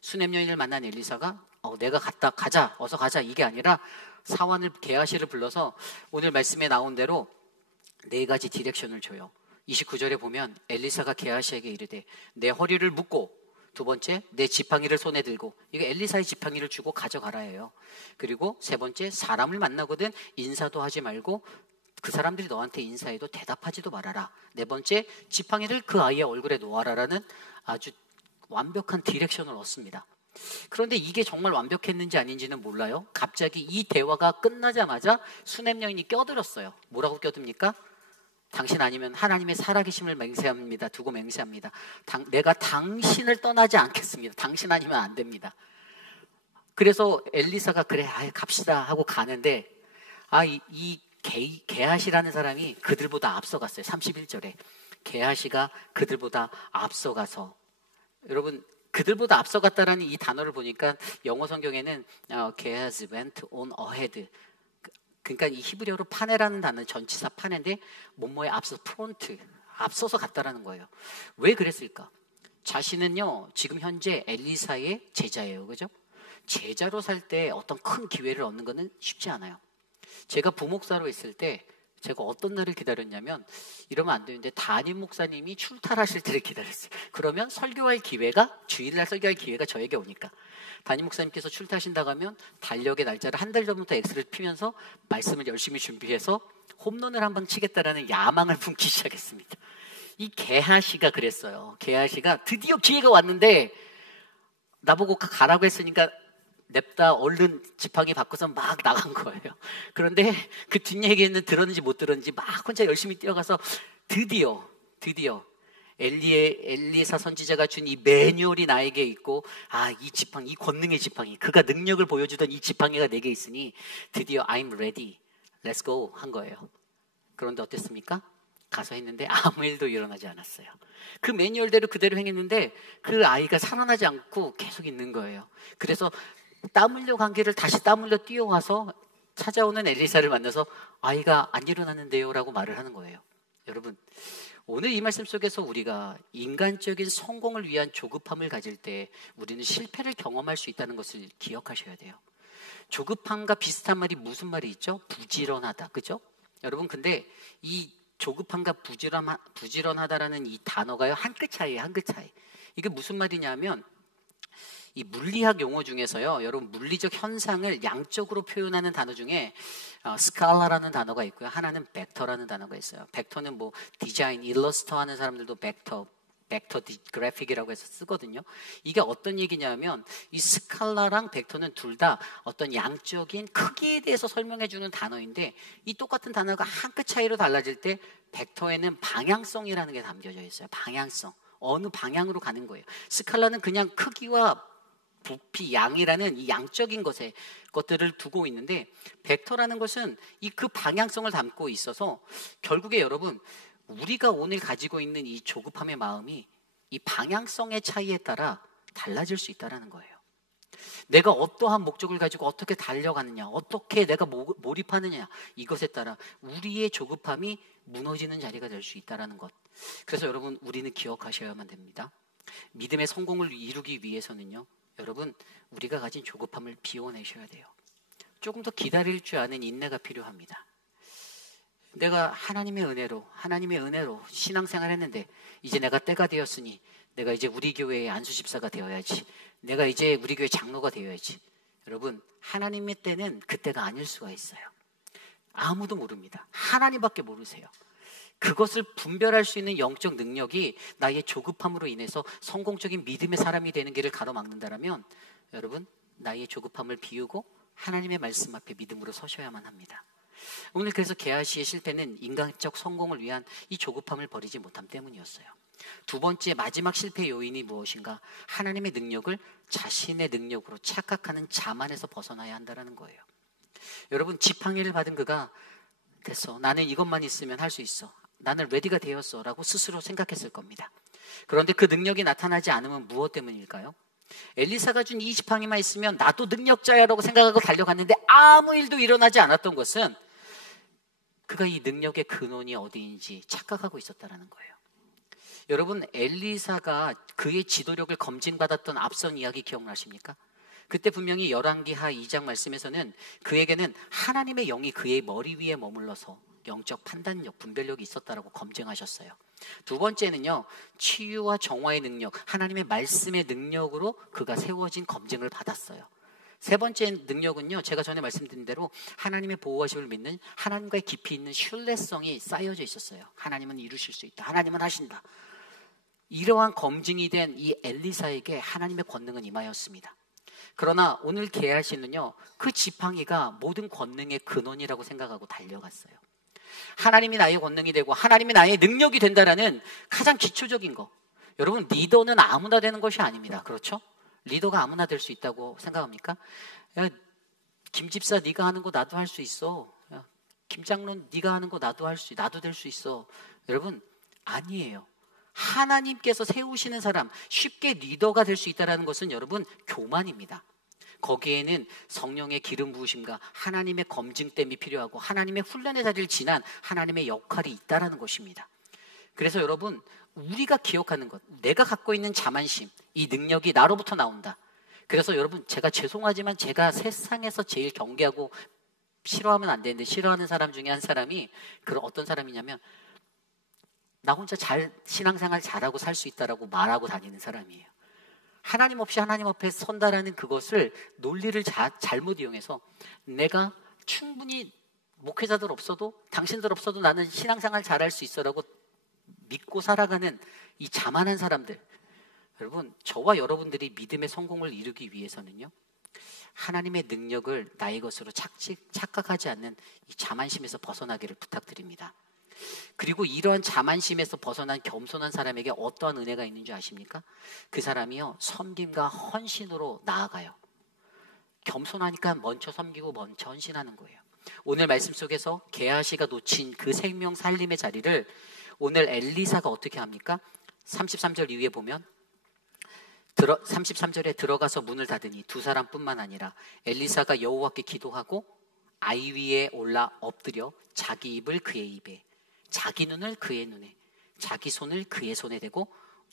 수넴 여인을 만난 엘리사가 내가 가자, 어서 가자, 이게 아니라 사환을, 게하시를 불러서 오늘 말씀에 나온 대로 4가지 디렉션을 줘요. 29절에 보면 엘리사가 게하시에게 이르되 내 허리를 묶고, 두 번째 내 지팡이를 손에 들고, 이거 엘리사의 지팡이를 주고 가져가라예요. 그리고 세 번째, 사람을 만나거든 인사도 하지 말고 그 사람들이 너한테 인사해도 대답하지도 말아라. 네 번째, 지팡이를 그 아이의 얼굴에 놓아라라는 아주 완벽한 디렉션을 얻습니다. 그런데 이게 정말 완벽했는지 아닌지는 몰라요. 갑자기 이 대화가 끝나자마자 수넴 여인이 껴들었어요. 뭐라고 껴듭니까? 당신 아니면 하나님의 살아계심을 맹세합니다. 두고 맹세합니다. 내가 당신을 떠나지 않겠습니다. 당신 아니면 안 됩니다. 그래서 엘리사가 그래 갑시다 하고 가는데 이 게하시라는 사람이 그들보다 앞서갔어요. 31절에 게하시가 그들보다 앞서가서, 여러분 그들보다 앞서갔다라는 이 단어를 보니까 영어 성경에는 Gehazi went on ahead, 그러니까 이 히브리어로 파네라는 단어는 전치사 파네인데 뭐뭐에 앞서 프론트, 앞서서 갔다라는 거예요. 왜 그랬을까? 자신은요 지금 현재 엘리사의 제자예요. 그죠? 제자로 살 때 어떤 큰 기회를 얻는 것은 쉽지 않아요. 제가 부목사로 있을 때 제가 어떤 날을 기다렸냐면, 이러면 안 되는데 담임 목사님이 출탈하실 때를 기다렸어요. 그러면 설교할 기회가, 주일날 설교할 기회가 저에게 오니까 담임 목사님께서 출타하신다고 하면 달력의 날짜를 한 달 전부터 엑스를 피면서 말씀을 열심히 준비해서 홈런을 한번 치겠다라는 야망을 품기 시작했습니다. 이 게하시가 그랬어요. 게하시가 드디어 기회가 왔는데 나보고 가라고 했으니까 냅다 얼른 지팡이 바꿔서 막 나간 거예요. 그런데 그 뒷얘기는 들었는지 못 들었는지 막 혼자 열심히 뛰어가서 드디어 엘리사 선지자가 준 이 매뉴얼이 나에게 있고, 이 지팡이, 이 권능의 지팡이, 그가 능력을 보여주던 이 지팡이가 내게 있으니 드디어 I'm ready, let's go 한 거예요. 그런데 어땠습니까? 가서 했는데 아무 일도 일어나지 않았어요. 그 매뉴얼대로 그대로 행했는데 그 아이가 살아나지 않고 계속 있는 거예요. 그래서 땀 흘려 간 길을 다시 땀 흘려 뛰어와서 찾아오는 엘리사를 만나서 아이가 안 일어났는데요 라고 말을 하는 거예요. 여러분, 오늘 이 말씀 속에서 우리가 인간적인 성공을 위한 조급함을 가질 때 우리는 실패를 경험할 수 있다는 것을 기억하셔야 돼요. 조급함과 비슷한 말이 무슨 말이 있죠? 부지런하다, 그죠? 여러분, 근데 이 조급함과 부지런하다라는 이 단어가요, 한 끗 차이예요, 한 끗 차이. 이게 무슨 말이냐면, 이 물리학 용어 중에서요, 여러분 물리적 현상을 양적으로 표현하는 단어 중에 스칼라라는 단어가 있고요, 하나는 벡터라는 단어가 있어요. 벡터는 뭐 디자인, 일러스터 하는 사람들도 벡터 그래픽이라고 해서 쓰거든요. 이게 어떤 얘기냐면 이 스칼라랑 벡터는 둘 다 어떤 양적인 크기에 대해서 설명해 주는 단어인데, 이 똑같은 단어가 한 끗 차이로 달라질 때 벡터에는 방향성이라는 게 담겨져 있어요. 방향성, 어느 방향으로 가는 거예요. 스칼라는 그냥 크기와 부피, 양이라는 이 양적인 것들을 두고 있는데, 벡터라는 것은 이 그 방향성을 담고 있어서 결국에 여러분, 우리가 오늘 가지고 있는 이 조급함의 마음이 이 방향성의 차이에 따라 달라질 수 있다는 거예요. 내가 어떠한 목적을 가지고 어떻게 달려가느냐, 어떻게 내가 몰입하느냐, 이것에 따라 우리의 조급함이 무너지는 자리가 될 수 있다는 것. 그래서 여러분, 우리는 기억하셔야만 됩니다. 믿음의 성공을 이루기 위해서는요, 여러분, 우리가 가진 조급함을 비워내셔야 돼요. 조금 더 기다릴 줄 아는 인내가 필요합니다. 내가 하나님의 은혜로 신앙생활 했는데 이제 내가 때가 되었으니 내가 이제 우리 교회의 안수집사가 되어야지, 내가 이제 우리 교회 장로가 되어야지. 여러분, 하나님의 때는 그때가 아닐 수가 있어요. 아무도 모릅니다. 하나님밖에 모르세요. 그것을 분별할 수 있는 영적 능력이 나의 조급함으로 인해서 성공적인 믿음의 사람이 되는 길을 가로막는다라면, 여러분, 나의 조급함을 비우고 하나님의 말씀 앞에 믿음으로 서셔야만 합니다. 오늘 그래서 게하시의 실패는 인간적 성공을 위한 이 조급함을 버리지 못함 때문이었어요. 두 번째, 마지막 실패 요인이 무엇인가? 하나님의 능력을 자신의 능력으로 착각하는 자만에서 벗어나야 한다는 거예요. 여러분, 지팡이를 받은 그가 됐어, 나는 이것만 있으면 할 수 있어, 나는 레디가 되었어 라고 스스로 생각했을 겁니다. 그런데 그 능력이 나타나지 않으면 무엇 때문일까요? 엘리사가 준 이 지팡이만 있으면 나도 능력자야 라고 생각하고 달려갔는데 아무 일도 일어나지 않았던 것은 그가 이 능력의 근원이 어디인지 착각하고 있었다는 거예요. 여러분, 엘리사가 그의 지도력을 검증받았던 앞선 이야기 기억나십니까? 그때 분명히 열왕기하 2장 말씀에서는 그에게는 하나님의 영이 그의 머리 위에 머물러서 영적 판단력, 분별력이 있었다라고 검증하셨어요. 두 번째는요, 치유와 정화의 능력, 하나님의 말씀의 능력으로 그가 세워진 검증을 받았어요. 세 번째 능력은요, 제가 전에 말씀드린 대로 하나님의 보호하심을 믿는 하나님과의 깊이 있는 신뢰성이 쌓여져 있었어요. 하나님은 이루실 수 있다. 하나님은 하신다. 이러한 검증이 된 이 엘리사에게 하나님의 권능은 임하였습니다. 그러나 오늘 게하시는요, 그 지팡이가 모든 권능의 근원이라고 생각하고 달려갔어요. 하나님이 나의 권능이 되고 하나님이 나의 능력이 된다라는 가장 기초적인 거. 여러분, 리더는 아무나 되는 것이 아닙니다. 그렇죠? 리더가 아무나 될 수 있다고 생각합니까? 야, 김 집사 네가 하는 거 나도 할 수 있어. 야, 김 장로는 네가 하는 거 나도 될 수 있어. 여러분, 아니에요. 하나님께서 세우시는 사람, 쉽게 리더가 될 수 있다는 것은 여러분 교만입니다. 거기에는 성령의 기름 부으심과 하나님의 검증됨이 필요하고 하나님의 훈련의 자리를 지난 하나님의 역할이 있다는 것입니다. 그래서 여러분, 우리가 기억하는 것, 내가 갖고 있는 자만심, 이 능력이 나로부터 나온다. 그래서 여러분, 제가 죄송하지만 제가 세상에서 제일 경계하고 싫어하면 안 되는데 싫어하는 사람 중에 한 사람이 그런 어떤 사람이냐면 나 혼자 신앙생활 잘하고 살 수 있다라고 말하고 다니는 사람이에요. 하나님 없이 하나님 앞에 선다라는 그것을 논리를 잘못 이용해서 내가 충분히 목회자들 없어도 당신들 없어도 나는 신앙생활 잘할 수 있어라고 믿고 살아가는 이 자만한 사람들, 여러분, 저와 여러분들이 믿음의 성공을 이루기 위해서는요, 하나님의 능력을 나의 것으로 착각하지 않는 이 자만심에서 벗어나기를 부탁드립니다. 그리고 이러한 자만심에서 벗어난 겸손한 사람에게 어떠한 은혜가 있는 줄 아십니까? 그 사람이요, 섬김과 헌신으로 나아가요. 겸손하니까 먼저 섬기고 먼저 헌신하는 거예요. 오늘 말씀 속에서 게하시가 놓친 그 생명 살림의 자리를 오늘 엘리사가 어떻게 합니까? 33절 이후에 보면 33절에 들어가서 문을 닫으니 두 사람뿐만 아니라 엘리사가 여호와께 기도하고 아이 위에 올라 엎드려 자기 입을 그의 입에, 자기 눈을 그의 눈에, 자기 손을 그의 손에 대고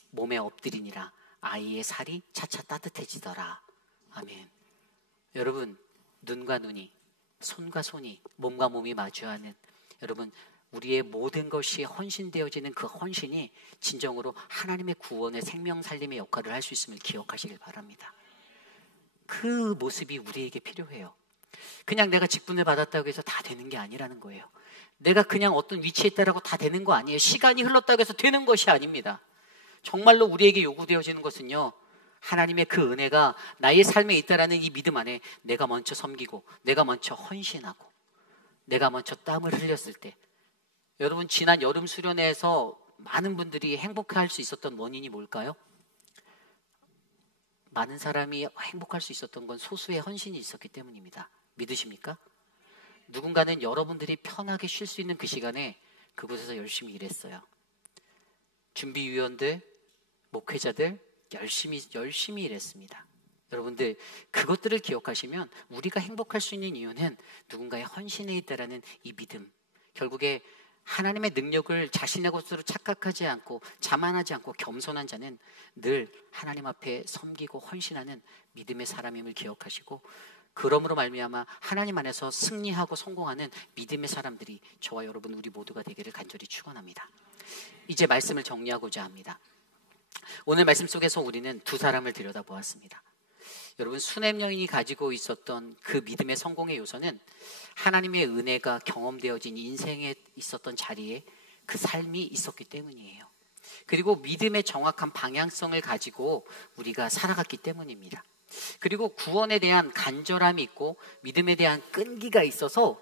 몸에 엎드리니라. 아이의 살이 차차 따뜻해지더라. 아멘. 여러분, 눈과 눈이, 손과 손이, 몸과 몸이 마주하는, 여러분, 우리의 모든 것이 헌신되어지는 그 헌신이 진정으로 하나님의 구원의 생명 살림의 역할을 할 수 있음을 기억하시길 바랍니다. 그 모습이 우리에게 필요해요. 그냥 내가 직분을 받았다고 해서 다 되는 게 아니라는 거예요. 내가 그냥 어떤 위치에 있다라고 다 되는 거 아니에요. 시간이 흘렀다고 해서 되는 것이 아닙니다. 정말로 우리에게 요구되어지는 것은요, 하나님의 그 은혜가 나의 삶에 있다라는 이 믿음 안에 내가 먼저 섬기고 내가 먼저 헌신하고 내가 먼저 땀을 흘렸을 때, 여러분, 지난 여름 수련회에서 많은 분들이 행복할 수 있었던 원인이 뭘까요? 많은 사람이 행복할 수 있었던 건 소수의 헌신이 있었기 때문입니다. 믿으십니까? 누군가는 여러분들이 편하게 쉴 수 있는 그 시간에 그곳에서 열심히 일했어요. 준비위원들, 목회자들 열심히 일했습니다. 여러분들, 그것들을 기억하시면 우리가 행복할 수 있는 이유는 누군가의 헌신에 있다라는 이 믿음, 결국에 하나님의 능력을 자신의 것으로 착각하지 않고 자만하지 않고 겸손한 자는 늘 하나님 앞에 섬기고 헌신하는 믿음의 사람임을 기억하시고, 그러므로 말미암아 하나님 안에서 승리하고 성공하는 믿음의 사람들이 저와 여러분 우리 모두가 되기를 간절히 축원합니다. 이제 말씀을 정리하고자 합니다. 오늘 말씀 속에서 우리는 두 사람을 들여다보았습니다. 여러분, 수넴 여인이 가지고 있었던 그 믿음의 성공의 요소는 하나님의 은혜가 경험되어진 인생에 있었던 자리에 그 삶이 있었기 때문이에요. 그리고 믿음의 정확한 방향성을 가지고 우리가 살아갔기 때문입니다. 그리고 구원에 대한 간절함이 있고 믿음에 대한 끈기가 있어서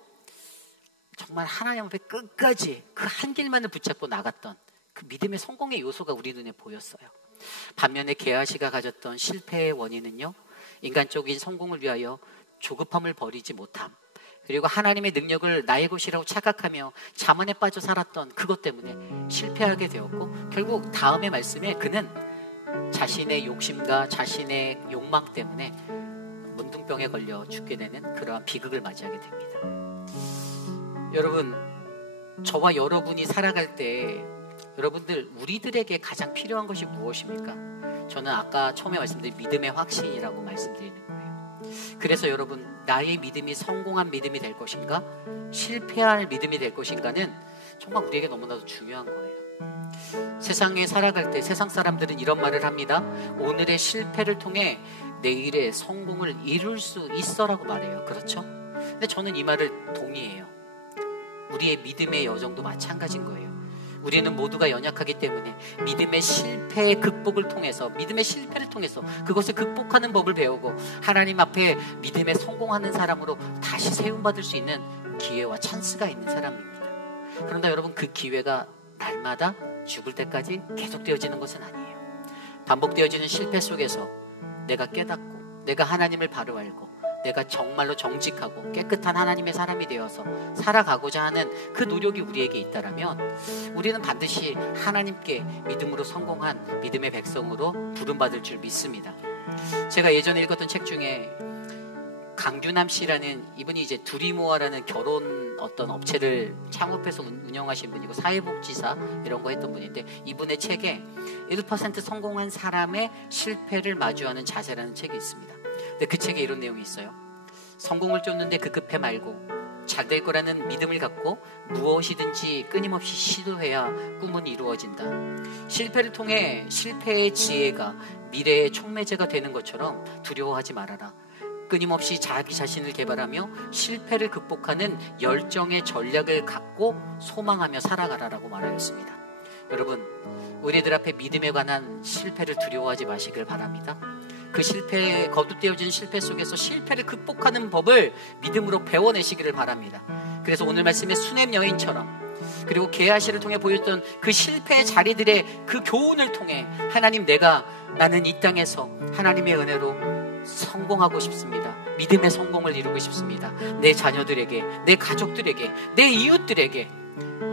정말 하나님 앞에 끝까지 그 한 길만을 붙잡고 나갔던 그 믿음의 성공의 요소가 우리 눈에 보였어요. 반면에 게하시가 가졌던 실패의 원인은요, 인간적인 성공을 위하여 조급함을 버리지 못함, 그리고 하나님의 능력을 나의 것이라고 착각하며 자만에 빠져 살았던 그것 때문에 실패하게 되었고, 결국 다음의 말씀에 그는 자신의 욕심과 자신의 욕망 때문에 문둥병에 걸려 죽게 되는 그러한 비극을 맞이하게 됩니다. 여러분, 저와 여러분이 살아갈 때 여러분들, 우리들에게 가장 필요한 것이 무엇입니까? 저는 아까 처음에 말씀드린 믿음의 확신이라고 말씀드리는 거예요. 그래서 여러분, 나의 믿음이 성공한 믿음이 될 것인가, 실패할 믿음이 될 것인가는 정말 우리에게 너무나도 중요한 거예요. 세상에 살아갈 때 세상 사람들은 이런 말을 합니다. 오늘의 실패를 통해 내일의 성공을 이룰 수 있어라고 말해요. 그렇죠? 근데 저는 이 말을 동의해요. 우리의 믿음의 여정도 마찬가지인 거예요. 우리는 모두가 연약하기 때문에 믿음의 실패의 극복을 통해서, 믿음의 실패를 통해서 그것을 극복하는 법을 배우고 하나님 앞에 믿음에 성공하는 사람으로 다시 세움받을 수 있는 기회와 찬스가 있는 사람입니다. 그런데 여러분, 그 기회가 날마다 죽을 때까지 계속되어지는 것은 아니에요. 반복되어지는 실패 속에서 내가 깨닫고 내가 하나님을 바로 알고 내가 정말로 정직하고 깨끗한 하나님의 사람이 되어서 살아가고자 하는 그 노력이 우리에게 있다면 우리는 반드시 하나님께 믿음으로 성공한 믿음의 백성으로 부름받을 줄 믿습니다. 제가 예전에 읽었던 책 중에 강규남 씨라는 이분이 이제 두리모아라는 결혼 어떤 업체를 창업해서 운영하신 분이고 사회복지사 이런 거 했던 분인데, 이분의 책에 1% 성공한 사람의 실패를 마주하는 자세라는 책이 있습니다. 근데 그 책에 이런 내용이 있어요. 성공을 쫓는데 급급해 말고 잘 될 거라는 믿음을 갖고 무엇이든지 끊임없이 시도해야 꿈은 이루어진다. 실패를 통해 실패의 지혜가 미래의 촉매제가 되는 것처럼 두려워하지 말아라. 끊임없이 자기 자신을 개발하며 실패를 극복하는 열정의 전략을 갖고 소망하며 살아가라라고 말하였습니다. 여러분, 우리들 앞에 믿음에 관한 실패를 두려워하지 마시길 바랍니다. 그 실패에 거듭되어진 실패 속에서 실패를 극복하는 법을 믿음으로 배워내시기를 바랍니다. 그래서 오늘 말씀의 수넴 여인처럼, 그리고 게하시를 통해 보였던 그 실패의 자리들의 그 교훈을 통해 하나님, 나는 이 땅에서 하나님의 은혜로 성공하고 싶습니다. 믿음의 성공을 이루고 싶습니다. 내 자녀들에게, 내 가족들에게, 내 이웃들에게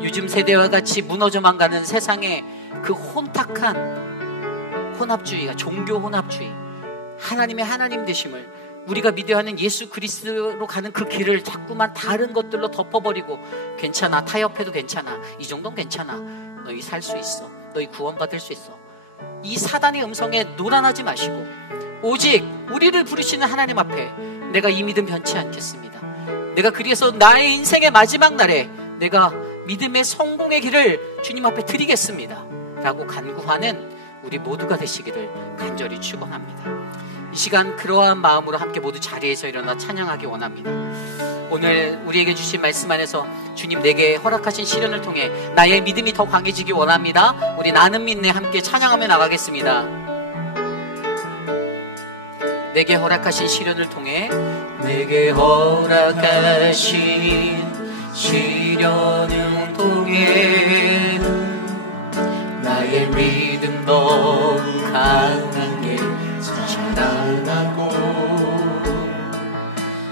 요즘 세대와 같이 무너져만 가는 세상의 그 혼탁한 혼합주의가, 종교 혼합주의, 하나님의 하나님 되심을, 우리가 믿어야 하는 예수 그리스도로 가는 그 길을 자꾸만 다른 것들로 덮어버리고, 괜찮아, 타협해도 괜찮아, 이 정도는 괜찮아, 너희 살 수 있어, 너희 구원받을 수 있어, 이 사단의 음성에 노란하지 마시고 오직 우리를 부르시는 하나님 앞에 내가 이 믿음 변치 않겠습니다. 내가 그래서 나의 인생의 마지막 날에 내가 믿음의 성공의 길을 주님 앞에 드리겠습니다 라고 간구하는 우리 모두가 되시기를 간절히 축원합니다. 이 시간 그러한 마음으로 함께 모두 자리에서 일어나 찬양하기 원합니다. 오늘 우리에게 주신 말씀 안에서 주님 내게 허락하신 시련을 통해 나의 믿음이 더 강해지기 원합니다. 우리 나는 믿네 함께 찬양하며 나가겠습니다. 내게 허락하신 시련을 통해, 내게 허락하신 시련을 통해 나의 믿음 더 강하게 자라나고,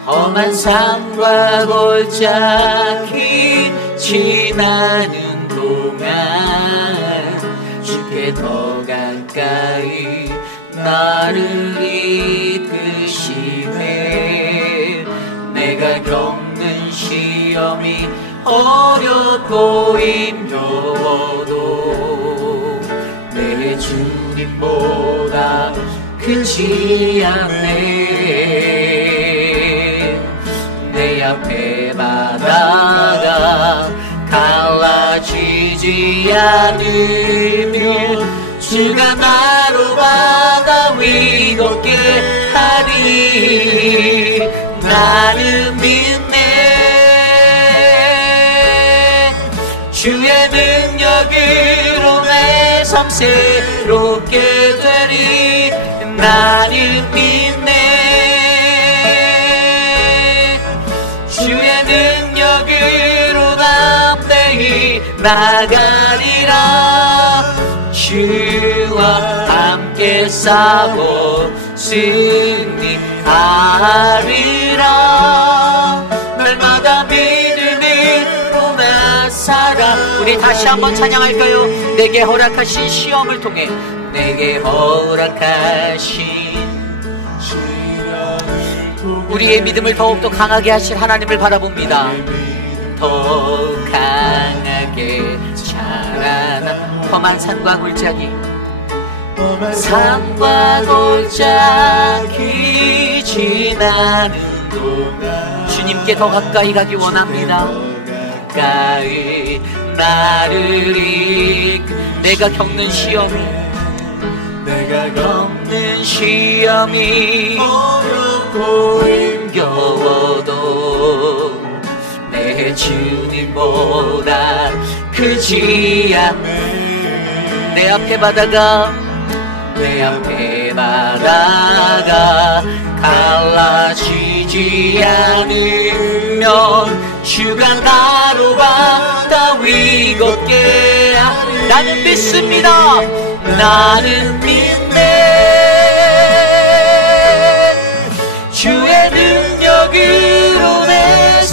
험한 삶과 골짜기 지나는 동안 주께 더 가까이 나를 이끄시네. 내가 겪는 시험이 어렵고 힘겨워도 내 주님보다 크지 않네. 내 앞에 바다가 갈라지지 않으면 주가 나로 바다 위 걷게 하리. 나는 믿네. 주의 능력으로 내 삶 새롭게 되리. 나는 믿네. 주의 능력으로 담대히 나가리라. 주와 함께 싸워 승리하리라. 날마다 믿음으로 나 살아. 우리 다시 한번 찬양할까요? 내게 허락하신 시험을 통해, 내게 허락하신 우리의 믿음을 더욱더 강하게 하실 하나님을 바라봅니다. 더 강하게 자라나. 험한 산과 골짜기, 산과 골짜기 지나는 동안 주님께 더 가까이 가기 원합니다. 가까이 나를 내가 겪는 시험이 어렵고 힘겨워도 내 주님보다 크지 않네. 내 앞에 바다가 갈라지지 않으면 주가 나로 바다 위 걷게 하네. 나는 믿습니다. 나는 믿네. 주의 능력으로 내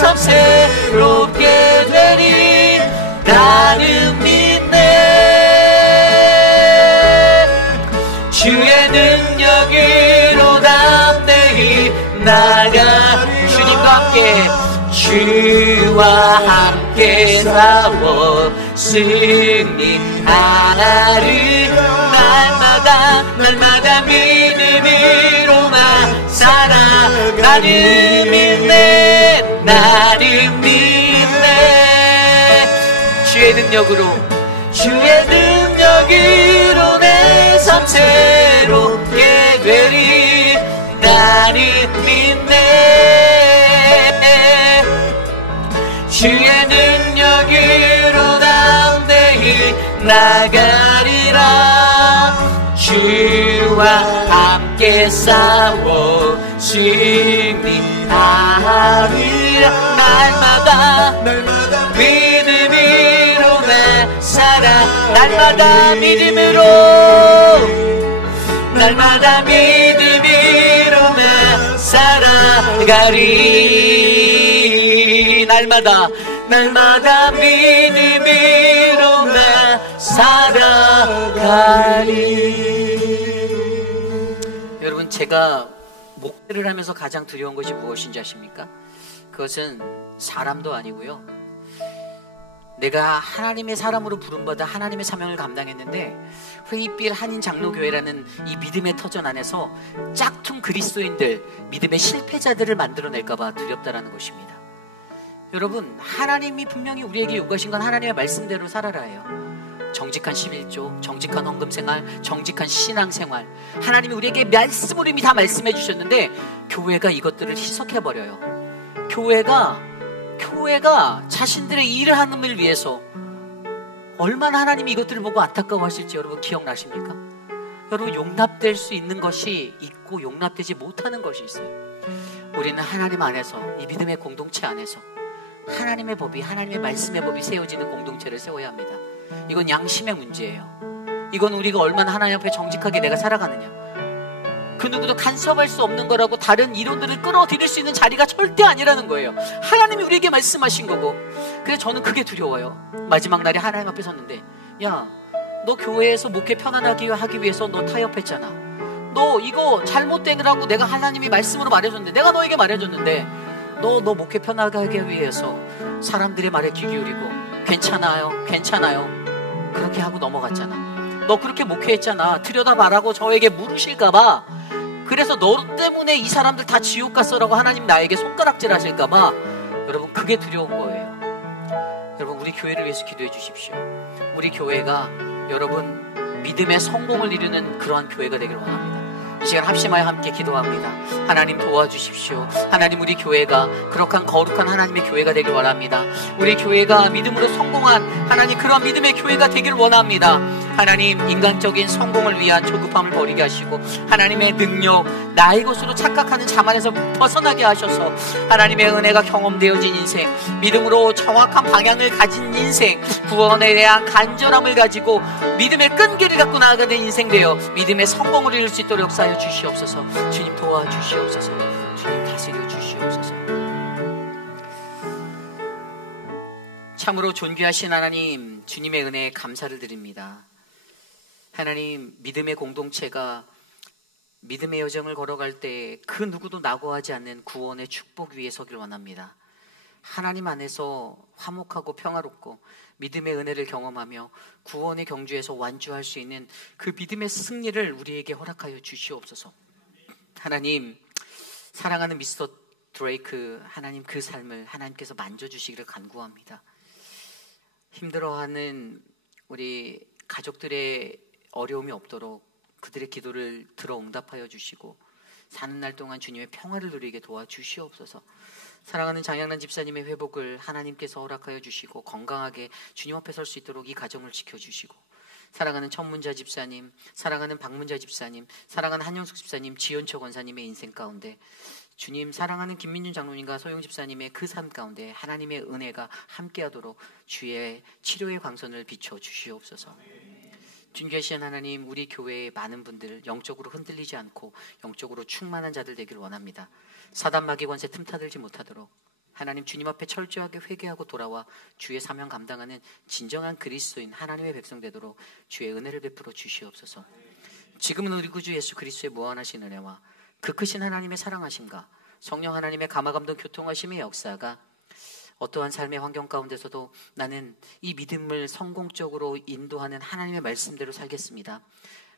삶 새롭게 되리. 나는 믿네. 주의 능력으로 담대히 나가. 주님과 함께, 주와 함께 싸워 승리하리. 날마다 믿음으로 나 살아. 나는 믿네. 나는 믿네. 주의 능력으로 내 삶 새롭게 되리. 나는 믿네. 주의 능력으로 담대히 나가리라. 주와 함께 싸워 승리하리라. 날마다 믿음으로 나 살아. 날마다 믿음으로 나 살아가리. 날마다 믿음으로 나 살아가리. 여러분, 제가 목회를 하면서 가장 두려운 것이 무엇인지 아십니까? 그것은 사람도 아니고요, 내가 하나님의 사람으로 부름받아 하나님의 사명을 감당했는데 회의빌 한인장로교회라는 이 믿음의 터전 안에서 짝퉁 그리스도인들, 믿음의 실패자들을 만들어낼까봐 두렵다라는 것입니다. 여러분, 하나님이 분명히 우리에게 요구하신 건 하나님의 말씀대로 살아라예요. 정직한 11조, 정직한 헌금생활, 정직한 신앙생활, 하나님이 우리에게 말씀으로 이미 다 말씀해 주셨는데 교회가 이것들을 희석해버려요. 교회가 자신들의 일을 하는 일 위해서 얼마나 하나님이 이것들을 보고 안타까워하실지 여러분 기억나십니까? 여러분, 용납될 수 있는 것이 있고 용납되지 못하는 것이 있어요. 우리는 하나님 안에서, 이 믿음의 공동체 안에서 하나님의 법이, 하나님의 말씀의 법이 세워지는 공동체를 세워야 합니다. 이건 양심의 문제예요. 이건 우리가 얼마나 하나님 앞에 정직하게 내가 살아가느냐, 그 누구도 간섭할 수 없는 거라고 다른 이론들을 끌어들일 수 있는 자리가 절대 아니라는 거예요. 하나님이 우리에게 말씀하신 거고. 그래서 저는 그게 두려워요. 마지막 날에 하나님 앞에 섰는데, 야, 너 교회에서 목회 편안하게 하기 위해서 너 타협했잖아. 너 이거 잘못되느라고 내가 하나님이 말씀으로 말해줬는데, 내가 너에게 말해줬는데 너 목회 편하게 하기 위해서 사람들의 말에 귀 기울이고 괜찮아요 그렇게 하고 넘어갔잖아. 너 그렇게 목회했잖아. 들여다봐라고 저에게 물으실까봐, 그래서 너 때문에 이 사람들 다 지옥 갔어라고 하나님 나에게 손가락질 하실까봐 여러분, 그게 두려운 거예요. 여러분, 우리 교회를 위해서 기도해 주십시오. 우리 교회가 여러분 믿음의 성공을 이루는 그러한 교회가 되기를 원합니다. 이 시간 합심하여 함께 기도합니다. 하나님 도와주십시오. 하나님, 우리 교회가 그럭한 거룩한 하나님의 교회가 되길 원합니다. 우리 교회가 믿음으로 성공한 하나님, 그런 믿음의 교회가 되길 원합니다. 하나님, 인간적인 성공을 위한 조급함을 버리게 하시고 하나님의 능력, 나의 것으로 착각하는 자만에서 벗어나게 하셔서 하나님의 은혜가 경험되어진 인생, 믿음으로 정확한 방향을 가진 인생, 구원에 대한 간절함을 가지고 믿음의 끈기를 갖고 나아가는 인생 되어 믿음의 성공을 이룰 수 있도록 역사하여 주시옵소서. 주님 도와주시옵소서. 주님 다스려 주시옵소서. 참으로 존귀하신 하나님, 주님의 은혜에 감사를 드립니다. 하나님, 믿음의 공동체가 믿음의 여정을 걸어갈 때 그 누구도 낙오하지 않는 구원의 축복 위에 서길 원합니다. 하나님 안에서 화목하고 평화롭고 믿음의 은혜를 경험하며 구원의 경주에서 완주할 수 있는 그 믿음의 승리를 우리에게 허락하여 주시옵소서. 하나님, 사랑하는 미스터 드레이크, 하나님 그 삶을 하나님께서 만져주시기를 간구합니다. 힘들어하는 우리 가족들의 어려움이 없도록 그들의 기도를 들어 응답하여 주시고 사는 날 동안 주님의 평화를 누리게 도와주시옵소서. 사랑하는 장양란 집사님의 회복을 하나님께서 허락하여 주시고 건강하게 주님 앞에 설 수 있도록 이 가정을 지켜주시고, 사랑하는 천문자 집사님, 사랑하는 박문자 집사님, 사랑하는 한영숙 집사님, 지연초 권사님의 인생 가운데 주님, 사랑하는 김민준 장로님과 소영 집사님의 그 삶 가운데 하나님의 은혜가 함께하도록 주의 치료의 광선을 비춰 주시옵소서. 존귀하신 하나님, 우리 교회의 많은 분들 영적으로 흔들리지 않고 영적으로 충만한 자들 되길 원합니다. 사단 마귀 권세 틈타들지 못하도록 하나님 주님 앞에 철저하게 회개하고 돌아와 주의 사명 감당하는 진정한 그리스도인 하나님의 백성 되도록 주의 은혜를 베풀어 주시옵소서. 지금은 우리 구주 예수 그리스도의 무한하신 은혜와 그 크신 하나님의 사랑하심과 성령 하나님의 감화감동 교통하심의 역사가 어떠한 삶의 환경 가운데서도 나는 이 믿음을 성공적으로 인도하는 하나님의 말씀대로 살겠습니다.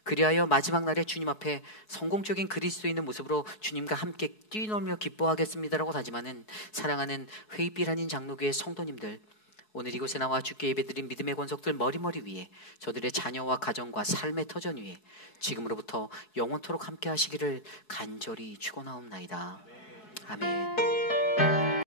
그리하여 마지막 날에 주님 앞에 성공적인 그리스도인의 모습으로 주님과 함께 뛰놀며 기뻐하겠습니다라고 다짐하는 사랑하는 회의빛 아닌 장로교회 성도님들, 오늘 이곳에 나와 주께 예배드린 믿음의 권속들 머리머리 위에 저들의 자녀와 가정과 삶의 터전 위에 지금으로부터 영원토록 함께 하시기를 간절히 축원하옵나이다. 아멘.